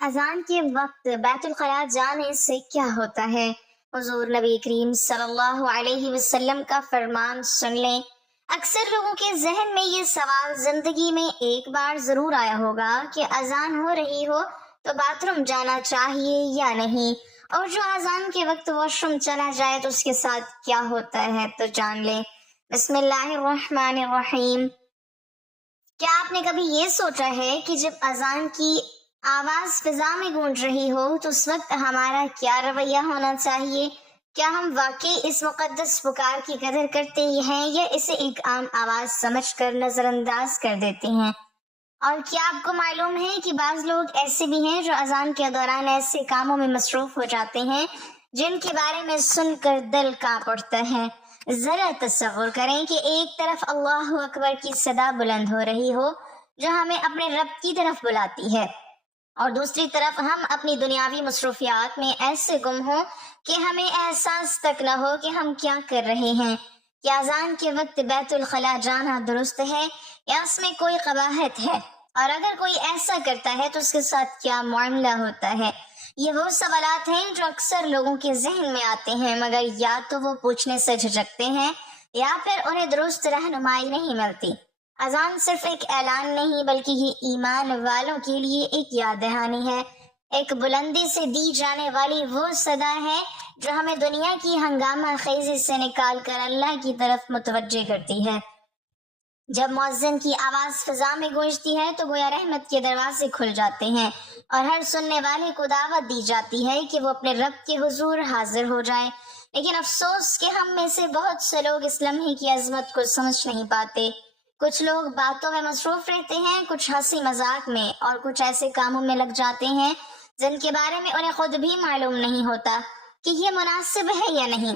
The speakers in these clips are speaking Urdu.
اذان کے وقت بیت الخلاء جانے سے کیا ہوتا ہے؟ حضور نبی کریم صلی اللہ علیہ وسلم کا فرمان سن لیں۔ اکثر لوگوں کے ذہن میں یہ سوال زندگی میں ایک بار ضرور آیا ہوگا کہ اذان ہو رہی ہو تو باتھ روم جانا چاہیے یا نہیں، اور جو اذان کے وقت واش روم چلا جائے تو اس کے ساتھ کیا ہوتا ہے، تو جان لیں۔ بسم اللہ الرحمن الرحیم۔ کیا آپ نے کبھی یہ سوچا ہے کہ جب اذان کی آواز فضا میں گونج رہی ہو تو اس وقت ہمارا کیا رویہ ہونا چاہیے؟ کیا ہم واقعی اس مقدس پکار کی قدر کرتے ہیں یا اسے ایک عام آواز سمجھ کر نظر انداز کر دیتے ہیں؟ اور کیا آپ کو معلوم ہے کہ بعض لوگ ایسے بھی ہیں جو اذان کے دوران ایسے کاموں میں مصروف ہو جاتے ہیں جن کے بارے میں سن کر دل کانپ اٹھتا ہے۔ ذرا تصور کریں کہ ایک طرف اللہ اکبر کی صدا بلند ہو رہی ہو جو ہمیں اپنے رب کی طرف بلاتی ہے، اور دوسری طرف ہم اپنی دنیاوی مصروفیات میں ایسے گم ہوں کہ ہمیں احساس تک نہ ہو کہ ہم کیا کر رہے ہیں۔ کیا اذان کے وقت بیت الخلاء جانا درست ہے یا اس میں کوئی قباحت ہے؟ اور اگر کوئی ایسا کرتا ہے تو اس کے ساتھ کیا معاملہ ہوتا ہے؟ یہ وہ سوالات ہیں جو اکثر لوگوں کے ذہن میں آتے ہیں، مگر یا تو وہ پوچھنے سے جھجکتے ہیں یا پھر انہیں درست رہنمائی نہیں ملتی۔ اذان صرف ایک اعلان نہیں بلکہ یہ ایمان والوں کے لیے ایک یاد دہانی ہے، ایک بلندی سے دی جانے والی وہ صدا ہے جو ہمیں دنیا کی ہنگامہ خیزی سے نکال کر اللہ کی طرف متوجہ کرتی ہے۔ جب مؤذن کی آواز فضا میں گونجتی ہے تو گویا رحمت کے دروازے کھل جاتے ہیں اور ہر سننے والے کو دعوت دی جاتی ہے کہ وہ اپنے رب کے حضور حاضر ہو جائے۔ لیکن افسوس کہ ہم میں سے بہت سے لوگ اس لمحے کی عظمت کو سمجھ نہیں پاتے۔ کچھ لوگ باتوں میں مصروف رہتے ہیں، کچھ ہنسی مذاق میں، اور کچھ ایسے کاموں میں لگ جاتے ہیں جن کے بارے میں انہیں خود بھی معلوم نہیں ہوتا کہ یہ مناسب ہے یا نہیں۔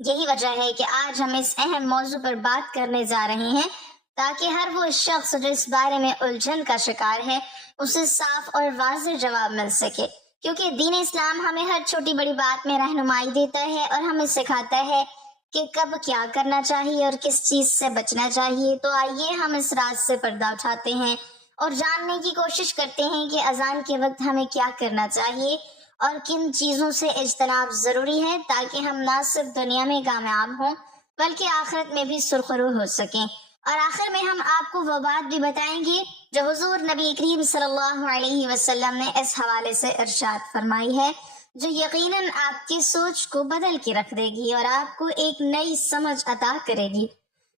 یہی وجہ ہے کہ آج ہم اس اہم موضوع پر بات کرنے جا رہے ہیں تاکہ ہر وہ شخص جو اس بارے میں الجھن کا شکار ہے اسے صاف اور واضح جواب مل سکے، کیونکہ دین اسلام ہمیں ہر چھوٹی بڑی بات میں رہنمائی دیتا ہے اور ہمیں سکھاتا ہے کہ کب کیا کرنا چاہیے اور کس چیز سے بچنا چاہیے۔ تو آئیے ہم اس راز سے پردہ اٹھاتے ہیں اور جاننے کی کوشش کرتے ہیں کہ اذان کے وقت ہمیں کیا کرنا چاہیے اور کن چیزوں سے اجتناب ضروری ہے تاکہ ہم نہ صرف دنیا میں کامیاب ہوں بلکہ آخرت میں بھی سرخرو ہو سکیں۔ اور آخر میں ہم آپ کو وہ بات بھی بتائیں گے جو حضور نبی کریم صلی اللہ علیہ وسلم نے اس حوالے سے ارشاد فرمائی ہے، جو یقیناً آپ کی سوچ کو بدل کے رکھ دے گی اور آپ کو ایک نئی سمجھ عطا کرے گی۔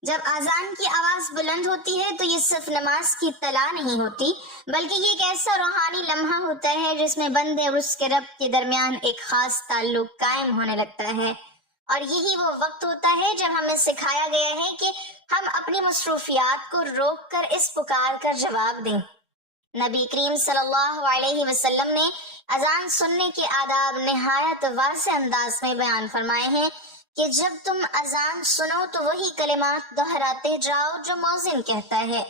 جب اذان کی آواز بلند ہوتی ہے تو یہ صرف نماز کی اطلاع نہیں ہوتی بلکہ یہ ایک ایسا روحانی لمحہ ہوتا ہے جس میں بندے اور اس کے رب کے درمیان ایک خاص تعلق قائم ہونے لگتا ہے، اور یہی وہ وقت ہوتا ہے جب ہمیں سکھایا گیا ہے کہ ہم اپنی مصروفیات کو روک کر اس پکار کا جواب دیں۔ نبی کریم صلی اللہ علیہ وسلم نے اذان سننے کے آداب نہایت واضح انداز میں بیان فرمائے ہیں کہ جب تم اذان سنو تو وہی کلمات دہراتے جاؤ جو مؤذن کہتا ہے،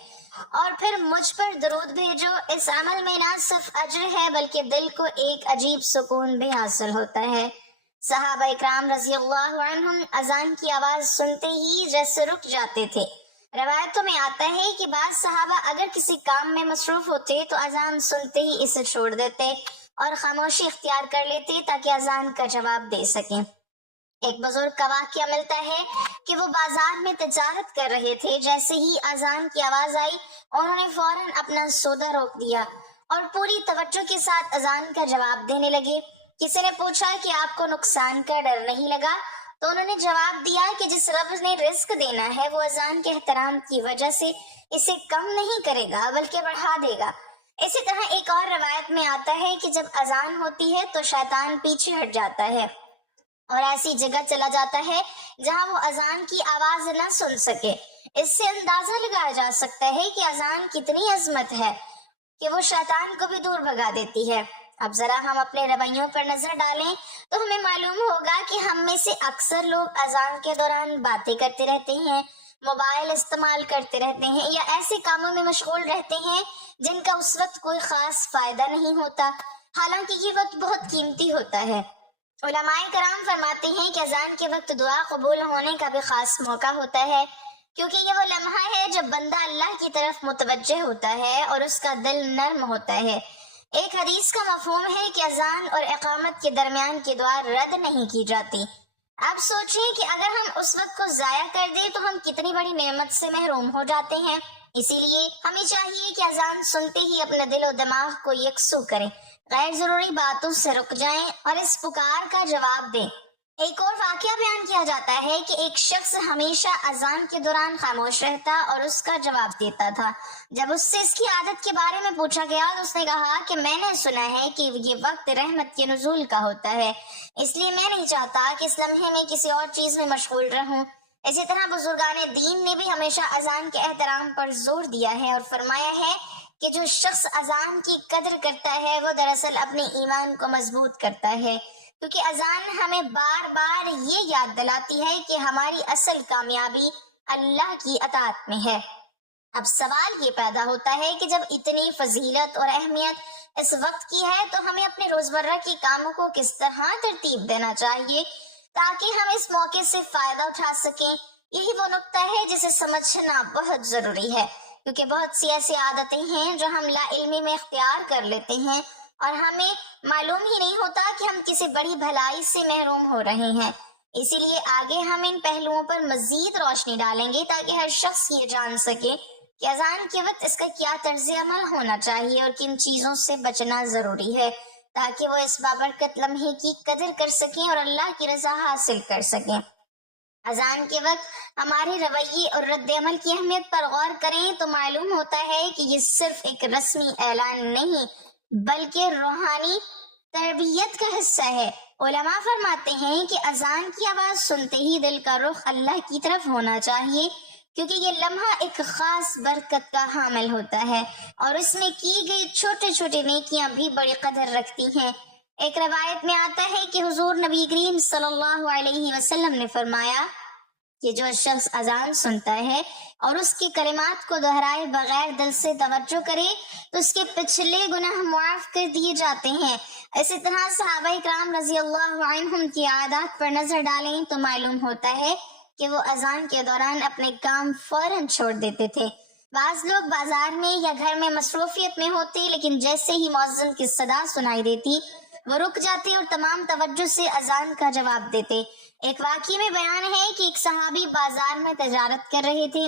اور پھر مجھ پر درود بھیجو۔ اس عمل میں نہ صرف اجر ہے بلکہ دل کو ایک عجیب سکون بھی حاصل ہوتا ہے۔ صحابہ اکرام رضی اللہ عنہم اذان کی آواز سنتے ہی جیسے رک جاتے تھے۔ روایتوں میں آتا ہے کہ بعض صحابہ اگر کسی کام میں مصروف ہوتے تو اذان سنتے ہی اسے چھوڑ دیتے اور خاموشی اختیار کر لیتے تاکہ اذان کا جواب دے سکیں۔ ایک بزرگ کا واقعہ ملتا ہے کہ وہ بازار میں تجارت کر رہے تھے، جیسے ہی اذان کی آواز آئی انہوں نے فوراً اپنا سودا روک دیا اور پوری توجہ کے ساتھ اذان کا جواب دینے لگے۔ کسی نے پوچھا کہ آپ کو نقصان کا ڈر نہیں لگا؟ تو انہوں نے جواب دیا کہ جس رب نے رزق دینا ہے وہ اذان کے احترام کی وجہ سے اسے کم نہیں کرے گا بلکہ بڑھا دے گا۔ اسی طرح ایک اور روایت میں آتا ہے کہ جب اذان ہوتی ہے تو شیطان پیچھے ہٹ جاتا ہے اور ایسی جگہ چلا جاتا ہے جہاں وہ اذان کی آواز نہ سن سکے۔ اس سے اندازہ لگایا جا سکتا ہے کہ اذان کتنی عظمت ہے کہ وہ شیطان کو بھی دور بھگا دیتی ہے۔ اب ذرا ہم اپنے رویوں پر نظر ڈالیں تو ہمیں معلوم ہوگا کہ ہم میں سے اکثر لوگ اذان کے دوران باتیں کرتے رہتے ہیں، موبائل استعمال کرتے رہتے ہیں یا ایسے کاموں میں مشغول رہتے ہیں جن کا اس وقت کوئی خاص فائدہ نہیں ہوتا، حالانکہ یہ وقت بہت قیمتی ہوتا ہے۔ علماء کرام فرماتے ہیں کہ اذان کے وقت دعا قبول ہونے کا بھی خاص موقع ہوتا ہے، کیونکہ یہ وہ لمحہ ہے جب بندہ اللہ کی طرف متوجہ ہوتا ہے اور اس کا دل نرم ہوتا ہے۔ ایک حدیث کا مفہوم ہے کہ اذان اور اقامت کے درمیان کی دعا رد نہیں کی جاتی۔ اب سوچیں کہ اگر ہم اس وقت کو ضائع کر دیں تو ہم کتنی بڑی نعمت سے محروم ہو جاتے ہیں۔ اسی لیے ہمیں چاہیے کہ اذان سنتے ہی اپنے دل و دماغ کو یکسو کریں، غیر ضروری باتوں سے رک جائیں اور اس پکار کا جواب دیں۔ ایک اور واقعہ بیان کیا جاتا ہے کہ ایک شخص ہمیشہ اذان کے دوران خاموش رہتا اور اس کا جواب دیتا تھا۔ جب اس سے اس کی عادت کے بارے میں پوچھا گیا تو اس نے کہا کہ میں نے سنا ہے کہ یہ وقت رحمت کے نزول کا ہوتا ہے، اس لیے میں نہیں چاہتا کہ اس لمحے میں کسی اور چیز میں مشغول رہوں۔ اسی طرح بزرگان دین نے بھی ہمیشہ اذان کے احترام پر زور دیا ہے اور فرمایا ہے کہ جو شخص اذان کی قدر کرتا ہے وہ دراصل اپنے ایمان کو مضبوط کرتا ہے، کیونکہ اذان ہمیں بار بار یہ یاد دلاتی ہے کہ ہماری اصل کامیابی اللہ کی اطاعت میں ہے۔ اب سوال یہ پیدا ہوتا ہے کہ جب اتنی فضیلت اور اہمیت اس وقت کی ہے تو ہمیں اپنے روزمرہ کے کاموں کو کس طرح ترتیب دینا چاہیے تاکہ ہم اس موقع سے فائدہ اٹھا سکیں۔ یہی وہ نقطہ ہے جسے سمجھنا بہت ضروری ہے، کیونکہ بہت سی ایسی عادتیں ہیں جو ہم لا علمی میں اختیار کر لیتے ہیں اور ہمیں معلوم ہی نہیں ہوتا کہ ہم کسی بڑی بھلائی سے محروم ہو رہے ہیں۔ اسی لیے آگے ہم ان پہلوؤں پر مزید روشنی ڈالیں گے تاکہ ہر شخص یہ جان سکے کہ اذان کے وقت اس کا کیا طرز عمل ہونا چاہیے اور کن چیزوں سے بچنا ضروری ہے، تاکہ وہ اس بابرکت لمحے کی قدر کر سکیں اور اللہ کی رضا حاصل کر سکیں۔ اذان کے وقت ہمارے رویے اور رد عمل کی اہمیت پر غور کریں تو معلوم ہوتا ہے کہ یہ صرف ایک رسمی اعلان نہیں بلکہ روحانی تربیت کا حصہ ہے۔ علماء فرماتے ہیں کہ اذان کی آواز سنتے ہی دل کا رخ اللہ کی طرف ہونا چاہیے، کیونکہ یہ لمحہ ایک خاص برکت کا حامل ہوتا ہے اور اس میں کی گئی چھوٹے چھوٹے نیکیاں بھی بڑی قدر رکھتی ہیں۔ ایک روایت میں آتا ہے کہ حضور نبی کریم صلی اللہ علیہ وسلم نے فرمایا کہ جو شخص اذان سنتا ہے اور اس کی کلمات کو دہرائے بغیر دل سے توجہ کرے تو اس کے پچھلے گناہ معاف کر دیے جاتے ہیں۔ اسی طرح صحابہ کرام رضی اللہ عنہم کی عادات پر نظر ڈالیں تو معلوم ہوتا ہے کہ وہ اذان کے دوران اپنے کام فوراً چھوڑ دیتے تھے۔ بعض لوگ بازار میں یا گھر میں مصروفیت میں ہوتے لیکن جیسے ہی مؤذن کی صدا سنائی دیتی وہ رک جاتے اور تمام توجہ سے اذان کا جواب دیتے۔ ایک واقعے میں بیان ہے کہ ایک صحابی بازار میں تجارت کر رہے تھے،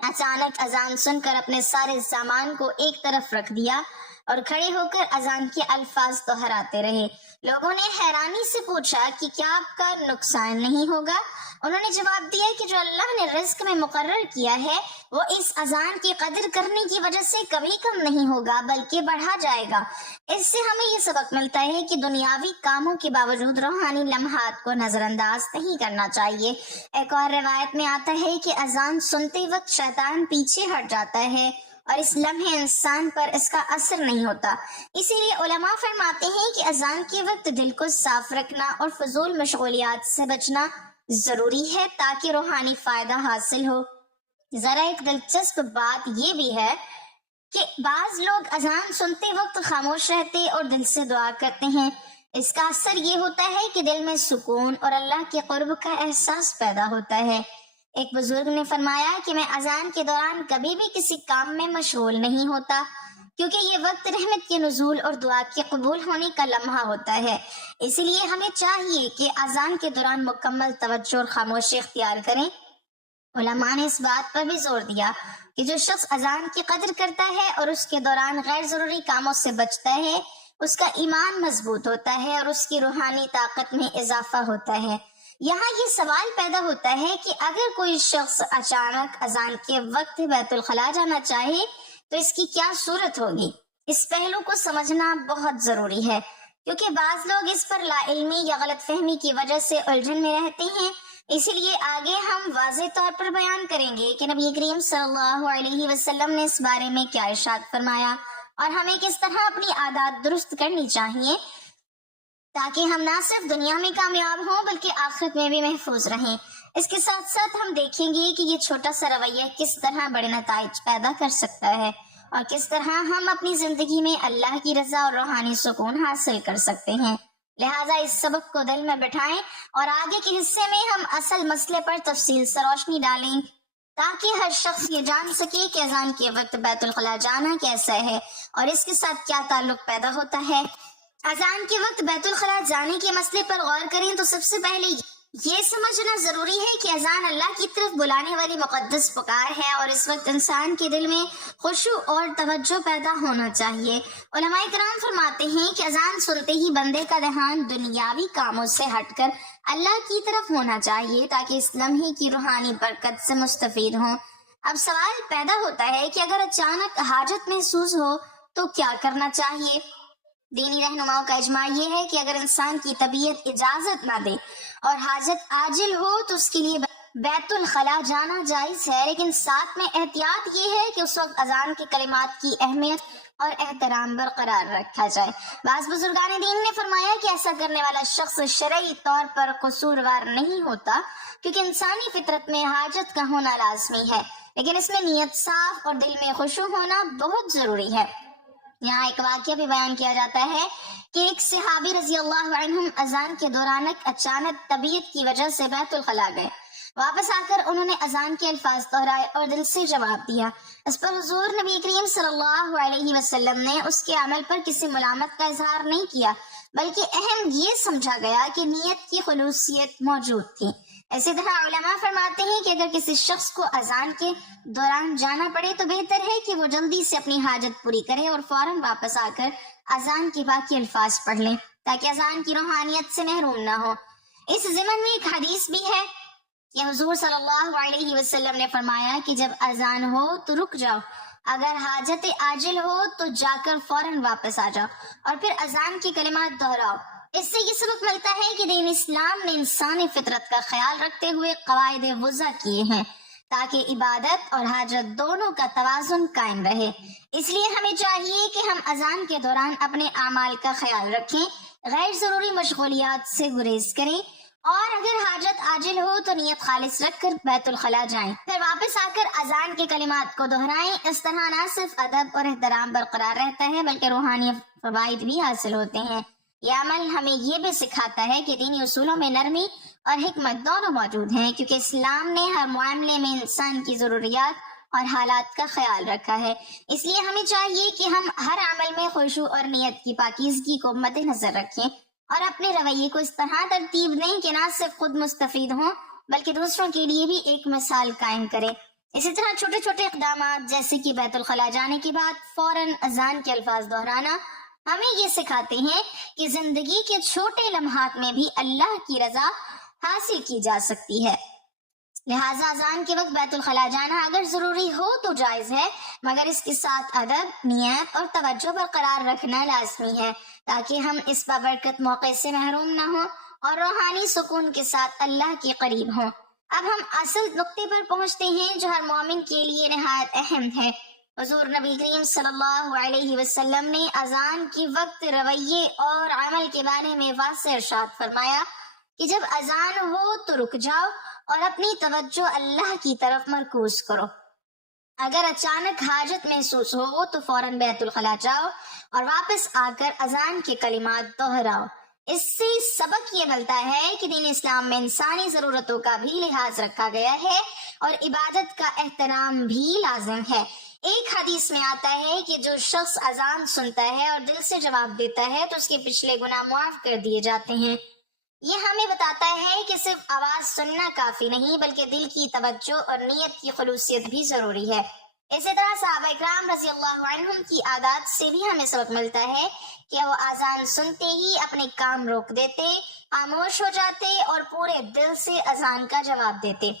اچانک اذان سن کر اپنے سارے سامان کو ایک طرف رکھ دیا اور کھڑے ہو کر اذان کے الفاظ دہراتے رہے۔ لوگوں نے حیرانی سے پوچھا کہ کیا آپ کا نقصان نہیں ہوگا؟ انہوں نے جواب دیا کہ جو اللہ نے رزق میں مقرر کیا ہے وہ اس اذان کی قدر کرنے کی وجہ سے کبھی کم نہیں ہوگا بلکہ بڑھا جائے گا۔ اس سے ہمیں یہ سبق ملتا ہے کہ دنیاوی کاموں کے باوجود روحانی لمحات کو نظر انداز نہیں کرنا چاہیے۔ ایک اور روایت میں آتا ہے کہ اذان سنتے وقت شیطان پیچھے ہٹ جاتا ہے اور اس لمحے انسان پر اس کا اثر نہیں ہوتا۔ اسی لیے علماء فرماتے ہیں کہ اذان کے وقت دل کو صاف رکھنا اور فضول مشغولیات سے بچنا ضروری ہے تاکہ روحانی فائدہ حاصل ہو۔ ذرا ایک دلچسپ بات یہ بھی ہے کہ بعض لوگ اذان سنتے وقت خاموش رہتے اور دل سے دعا کرتے ہیں۔ اس کا اثر یہ ہوتا ہے کہ دل میں سکون اور اللہ کے قرب کا احساس پیدا ہوتا ہے۔ ایک بزرگ نے فرمایا کہ میں اذان کے دوران کبھی بھی کسی کام میں مشغول نہیں ہوتا، کیونکہ یہ وقت رحمت کے نزول اور دعا کے قبول ہونے کا لمحہ ہوتا ہے۔ اسی لیے ہمیں چاہیے کہ اذان کے دوران مکمل توجہ اور خاموشی اختیار کریں۔ علماء نے اس بات پر بھی زور دیا کہ جو شخص اذان کی قدر کرتا ہے اور اس کے دوران غیر ضروری کاموں سے بچتا ہے اس کا ایمان مضبوط ہوتا ہے اور اس کی روحانی طاقت میں اضافہ ہوتا ہے۔ یہاں یہ سوال پیدا ہوتا ہے کہ اگر کوئی شخص اچانک اذان کے وقت بیت الخلاء جانا چاہے تو اس کی کیا صورت ہوگی؟ اس پہلو کو سمجھنا بہت ضروری ہے، کیونکہ بعض لوگ اس پر لا علمی یا غلط فہمی کی وجہ سے الجھن میں رہتے ہیں۔ اسی لیے آگے ہم واضح طور پر بیان کریں گے کہ نبی کریم صلی اللہ علیہ وسلم نے اس بارے میں کیا ارشاد فرمایا اور ہمیں کس طرح اپنی عادات درست کرنی چاہیے تاکہ ہم نہ صرف دنیا میں کامیاب ہوں بلکہ آخرت میں بھی محفوظ رہیں۔ اس کے ساتھ ساتھ ہم دیکھیں گے کہ یہ چھوٹا سا رویہ کس طرح بڑے نتائج پیدا کر سکتا ہے اور کس طرح ہم اپنی زندگی میں اللہ کی رضا اور روحانی سکون حاصل کر سکتے ہیں۔ لہٰذا اس سبق کو دل میں بٹھائیں اور آگے کے حصے میں ہم اصل مسئلے پر تفصیل سے روشنی ڈالیں تاکہ ہر شخص یہ جان سکے کہ اذان کے وقت بیت الخلاء جانا کیسا ہے اور اس کے ساتھ کیا تعلق پیدا ہوتا ہے۔ اذان کے وقت بیت الخلاء جانے کے مسئلے پر غور کریں تو سب سے پہلے یہ سمجھنا ضروری ہے کہ اذان اللہ کی طرف بلانے والی مقدس پکار ہے اور اس وقت انسان کے دل میں خشوع اور توجہ پیدا ہونا چاہیے۔ علماء کرام فرماتے ہیں کہ اذان سنتے ہی بندے کا دھیان دنیاوی کاموں سے ہٹ کر اللہ کی طرف ہونا چاہیے تاکہ اس لمحے کی روحانی برکت سے مستفید ہوں۔ اب سوال پیدا ہوتا ہے کہ اگر اچانک حاجت محسوس ہو تو کیا کرنا چاہیے؟ دینی رہنماؤں کا اجماع یہ ہے کہ اگر انسان کی طبیعت اجازت نہ دے اور حاجت عاجل ہو تو اس کے لیے بیت الخلاء جانا جائز ہے، لیکن ساتھ میں احتیاط یہ ہے کہ اس وقت اذان کے کلمات کی اہمیت اور احترام برقرار رکھا جائے۔ بعض بزرگان دین نے فرمایا کہ ایسا کرنے والا شخص شرعی طور پر قصوروار نہیں ہوتا، کیونکہ انسانی فطرت میں حاجت کا ہونا لازمی ہے، لیکن اس میں نیت صاف اور دل میں خشوع ہونا بہت ضروری ہے۔ یہاں ایک واقعہ بھی بیان کیا جاتا ہے کہ ایک صحابی رضی اللہ عنہم اذان کے دوران اچانک طبیعت کی وجہ سے بیت الخلاء گئے۔ واپس آ کر انہوں نے اذان کے الفاظ دہرائے اور دل سے جواب دیا۔ اس پر حضور نبی کریم صلی اللہ علیہ وسلم نے اس کے عمل پر کسی ملامت کا اظہار نہیں کیا، بلکہ اہم یہ سمجھا گیا کہ نیت کی خلوصیت موجود تھی۔ اسی طرح علماء فرماتے ہیں کہ اگر کسی شخص کو اذان کے دوران جانا پڑے تو بہتر ہے کہ وہ جلدی سے اپنی حاجت پوری کرے اور فوراً واپس آ کر اذان کے باقی الفاظ پڑھ لیں تاکہ اذان کی روحانیت سے محروم نہ ہو۔ اس ضمن میں ایک حدیث بھی ہے کہ حضور صلی اللہ علیہ وسلم نے فرمایا کہ جب اذان ہو تو رک جاؤ، اگر حاجت عاجل ہو تو جا کر فوراً واپس آ جاؤ اور پھر اذان کی کلمات دہراؤ۔ اس سے یہ سبق ملتا ہے کہ دین اسلام نے انسانی فطرت کا خیال رکھتے ہوئے قواعد وضع کیے ہیں تاکہ عبادت اور حاجت دونوں کا توازن قائم رہے۔ اس لیے ہمیں چاہیے کہ ہم اذان کے دوران اپنے اعمال کا خیال رکھیں، غیر ضروری مشغولیات سے گریز کریں اور اگر حاجت عاجل ہو تو نیت خالص رکھ کر بیت الخلاء جائیں، پھر واپس آ کر اذان کے کلمات کو دہرائیں۔ اس طرح نہ صرف ادب اور احترام برقرار رہتا ہے بلکہ روحانی فوائد بھی حاصل ہوتے ہیں۔ یہ عمل ہمیں یہ بھی سکھاتا ہے کہ دینی اصولوں میں نرمی اور حکمت دونوں موجود ہیں، کیونکہ اسلام نے ہر معاملے میں انسان کی ضروریات اور حالات کا خیال رکھا ہے۔ اس لیے ہمیں چاہیے کہ ہم ہر عمل میں خشوع اور نیت کی پاکیزگی کو مد نظر رکھیں اور اپنے رویے کو اس طرح ترتیب دیں کہ نہ صرف خود مستفید ہوں بلکہ دوسروں کے لیے بھی ایک مثال قائم کریں۔ اسی طرح چھوٹے چھوٹے اقدامات جیسے کہ بیت الخلاء جانے کے بعد فوراً اذان کے الفاظ دہرانا ہمیں یہ سکھاتے ہیں کہ زندگی کے چھوٹے لمحات میں بھی اللہ کی رضا حاصل کی جا سکتی ہے۔ لہٰذا اذان کے وقت بیت الخلاء جانا اگر ضروری ہو تو جائز ہے، مگر اس کے ساتھ ادب، نیت اور توجہ برقرار رکھنا لازمی ہے تاکہ ہم اس بابرکت موقع سے محروم نہ ہوں اور روحانی سکون کے ساتھ اللہ کے قریب ہوں۔ اب ہم اصل نقطے پر پہنچتے ہیں جو ہر مومن کے لیے نہایت اہم ہے۔ حضور نبی کریم صلی اللہ علیہ وسلم نے اذان کی وقت رویے اور عمل کے بارے میں واضح ارشاد فرمایا کہ جب اذان ہو تو رک جاؤ اور اپنی توجہ اللہ کی طرف مرکوز کرو۔ اگر اچانک حاجت محسوس ہو تو فوراً بیت الخلاء جاؤ اور واپس آ کر اذان کے کلمات دہراؤ۔ اس سے سبق یہ ملتا ہے کہ دین اسلام میں انسانی ضرورتوں کا بھی لحاظ رکھا گیا ہے اور عبادت کا احترام بھی لازم ہے۔ ایک حدیث میں آتا ہے کہ جو شخص اذان سنتا ہے اور دل سے جواب دیتا ہے تو اس کے پچھلے گناہ معاف کر دیے جاتے ہیں۔ یہ ہمیں بتاتا ہے کہ صرف آواز سننا کافی نہیں بلکہ دل کی توجہ اور نیت کی خلوصیت بھی ضروری ہے۔ اسی طرح صحابہ اکرام رضی اللہ عنہم کی عادات سے بھی ہمیں سبق ملتا ہے کہ وہ اذان سنتے ہی اپنے کام روک دیتے، خاموش ہو جاتے اور پورے دل سے اذان کا جواب دیتے۔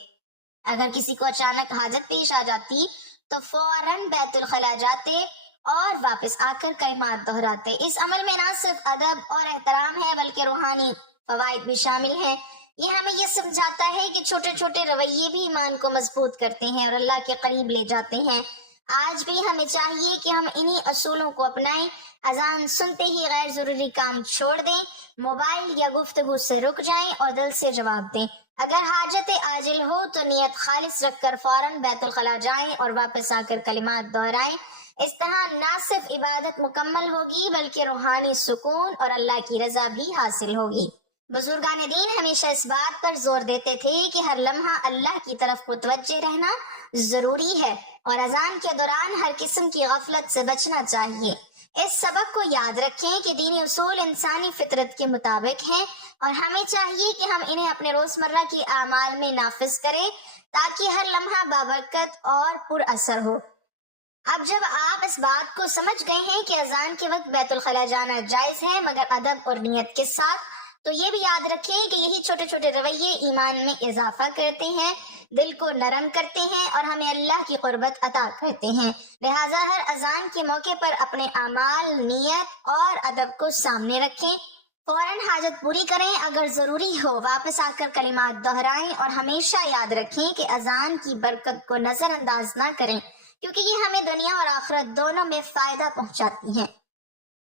اگر کسی کو اچانک حاجت پیش آ جاتی تو فوراً بیت الخلاء جاتے اور واپس آ کر کلمات دہراتے۔ اس عمل میں نہ صرف ادب اور احترام ہے بلکہ روحانی فوائد بھی شامل ہیں۔ یہ ہمیں یہ سمجھاتا ہے کہ چھوٹے چھوٹے رویے بھی ایمان کو مضبوط کرتے ہیں اور اللہ کے قریب لے جاتے ہیں۔ آج بھی ہمیں چاہیے کہ ہم انہی اصولوں کو اپنائیں، اذان سنتے ہی غیر ضروری کام چھوڑ دیں، موبائل یا گفتگو سے رک جائیں اور دل سے جواب دیں۔ اگر حاجت عاجل ہو تو نیت خالص رکھ کر فوراً بیت الخلاء جائیں اور واپس آ کر کلمات دہرائیں۔ اس طرح نہ صرف عبادت مکمل ہوگی بلکہ روحانی سکون اور اللہ کی رضا بھی حاصل ہوگی۔ بزرگان دین ہمیشہ اس بات پر زور دیتے تھے کہ ہر لمحہ اللہ کی طرف متوجہ رہنا ضروری ہے اور اذان کے دوران ہر قسم کی غفلت سے بچنا چاہیے۔ اس سبق کو یاد رکھیں کہ دینی اصول انسانی فطرت کے مطابق ہیں اور ہمیں چاہیے کہ ہم انہیں اپنے روزمرہ کی اعمال میں نافذ کریں تاکہ ہر لمحہ بابرکت اور پر اثر ہو۔ اب جب آپ اس بات کو سمجھ گئے ہیں کہ اذان کے وقت بیت الخلاء جانا جائز ہے مگر ادب اور نیت کے ساتھ، تو یہ بھی یاد رکھیں کہ یہی چھوٹے چھوٹے رویے ایمان میں اضافہ کرتے ہیں، دل کو نرم کرتے ہیں اور ہمیں اللہ کی قربت عطا کرتے ہیں۔ لہٰذا ہر اذان کے موقع پر اپنے اعمال، نیت اور ادب کو سامنے رکھیں، فوراً حاجت پوری کریں، اگر ضروری ہو واپس آ کر کلمات دہرائیں اور ہمیشہ یاد رکھیں کہ اذان کی برکت کو نظر انداز نہ کریں کیونکہ یہ ہمیں دنیا اور آخرت دونوں میں فائدہ پہنچاتی ہیں۔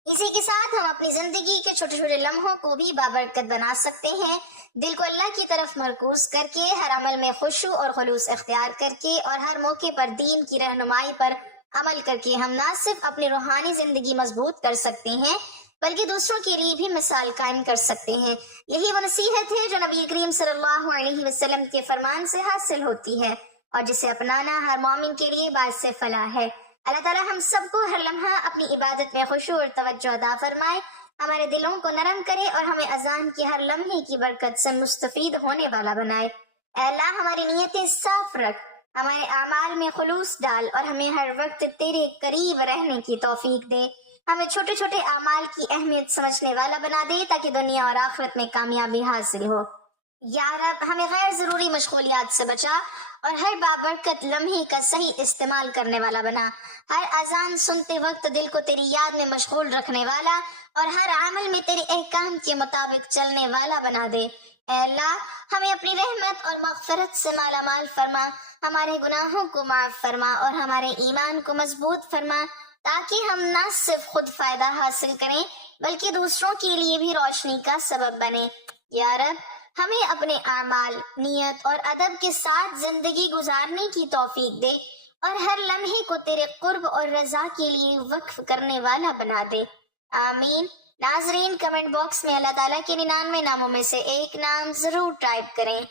اسی کے ساتھ ہم اپنی زندگی کے چھوٹے چھوٹے لمحوں کو بھی بابرکت بنا سکتے ہیں، دل کو اللہ کی طرف مرکوز کر کے، ہر عمل میں خشوع اور خلوص اختیار کر کے اور ہر موقع پر دین کی رہنمائی پر عمل کر کے ہم نہ صرف اپنی روحانی زندگی مضبوط کر سکتے ہیں بلکہ دوسروں کے لیے بھی مثال قائم کر سکتے ہیں۔ یہی وہ نصیحت ہے جو نبی کریم صلی اللہ علیہ وسلم کے فرمان سے حاصل ہوتی ہے اور جسے اپنانا ہر مومن کے لیے باعث فلاح ہے۔ اللہ تعالیٰ ہم سب کو ہر لمحہ اپنی عبادت میں خشوع اور توجہ عطا فرمائے، ہمارے دلوں کو نرم کرے اور ہمیں اذان کی ہر لمحے کی برکت سے مستفید ہونے والا بنائے۔ اے اللہ ہماری نیتیں صاف رکھ، ہمارے اعمال میں خلوص ڈال اور ہمیں ہر وقت تیرے قریب رہنے کی توفیق دے۔ ہمیں چھوٹے چھوٹے اعمال کی اہمیت سمجھنے والا بنا دے تاکہ دنیا اور آخرت میں کامیابی حاصل ہو۔ یا رب ہمیں غیر ضروری مشغولیات سے بچا اور ہر بابرکت لمحے کا صحیح استعمال کرنے والا بنا، ہر اذان سنتے وقت دل کو تیری یاد میں مشغول رکھنے والا اور ہر عمل میں تیرے احکام کے مطابق چلنے والا بنا دے۔ اے اللہ ہمیں اپنی رحمت اور مغفرت سے مالا مال فرما، ہمارے گناہوں کو معاف فرما اور ہمارے ایمان کو مضبوط فرما تاکہ ہم نہ صرف خود فائدہ حاصل کریں بلکہ دوسروں کے لیے بھی روشنی کا سبب بنے۔ یا رب ہمیں اپنے اعمال، نیت اور ادب کے ساتھ زندگی گزارنے کی توفیق دے اور ہر لمحے کو تیرے قرب اور رضا کے لیے وقف کرنے والا بنا دے، آمین۔ ناظرین کمنٹ باکس میں اللہ تعالیٰ کے 99 ناموں میں سے ایک نام ضرور ٹائپ کریں۔